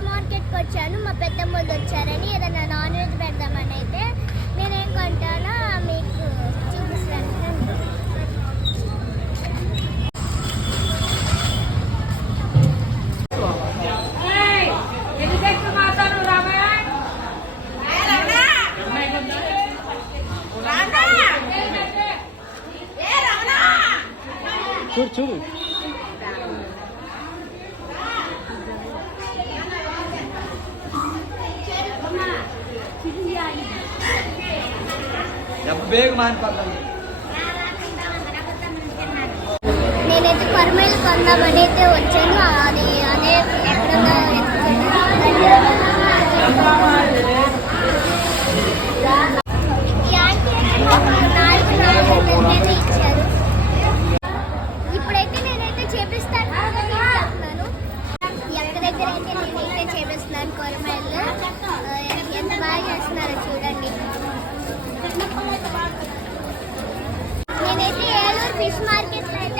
వచ్చాను. మా పెద్దమ్మ వచ్చారని ఏదైనా నాన్ వెజ్ పెడదామని అయితే నేనేం కొంటానో మీకు చూపిస్తాను. చూడు చూడు. ಬೇಗ ಮಾನ್ಪಾಕಲ್ಲ నేనైతే కొరమేలు కొందామని అయితే వచ్చాను అది అదే ఎక్కడుందో ఈ ఆంటీ అయితే మాకు నాలుగు నాలుగు వందలకైతే ఇచ్చారు ఇప్పుడైతే నేనైతే చేపిస్తాను అని చెప్తున్నాను ఎక్క దగ్గర అయితే నేనైతే చేపిస్తున్నాను కొరమేలు నేనైతే ఏలూరు ఫిష్ మార్కెట్లో అయితే